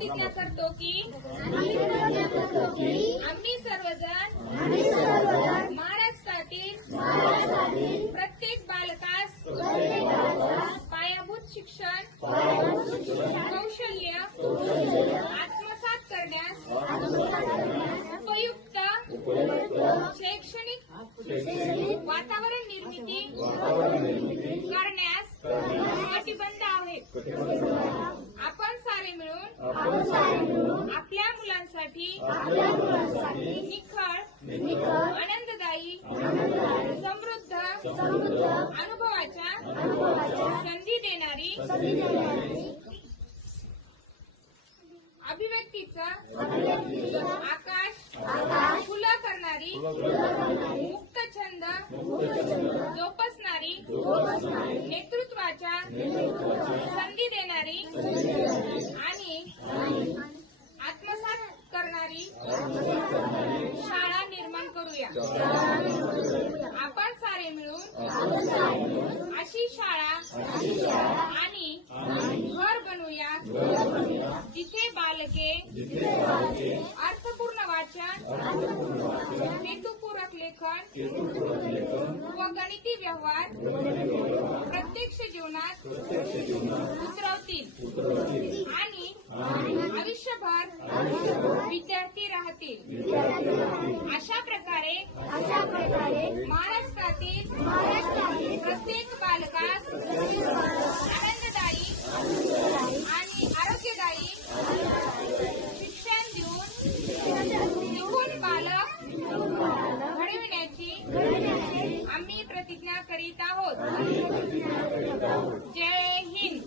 प्रतिज्ञा करतो की आम्ही सर्वजण महाराष्ट्रातील प्रत्येक बालकास पायाभूत शिक्षण कौशल्य आत्मसात करण्यास उपयुक्त शैक्षणिक वातावरण निर्मिती करण्यास कटिबद्ध आहेत. आपण सारे मिळून आपल्या मुलांसाठी निखळ आनंददायी समृद्ध अनुभवाच्या संधी देणारी अभिव्यक्तीचा आकाश खुला करणारी मुक्त छंद जोपासणारी नेतृत्वाच्या संधी देणारी आणि आत्मसात करणारी शाळा निर्माण करूया. आपण सारे मिळून अशी शाळा आणि घर बनवूया जिथे बालके अर्थपूर्ण वाचन हेतुपूरक लेखन व गणिती व्यवहार प्रत्यक्ष जीवनात उतरवतील आणि आयुष्यभर विद्यार्थी राहतील. अशा प्रकारे महाराष्ट्रातील प्रत्येक बालकास आनंददायी आणि आरोग्यदायी शिक्षण देऊन निपुण बालक घडविण्याची आम्ही प्रतिज्ञा करीत आहोत. जय हिंद.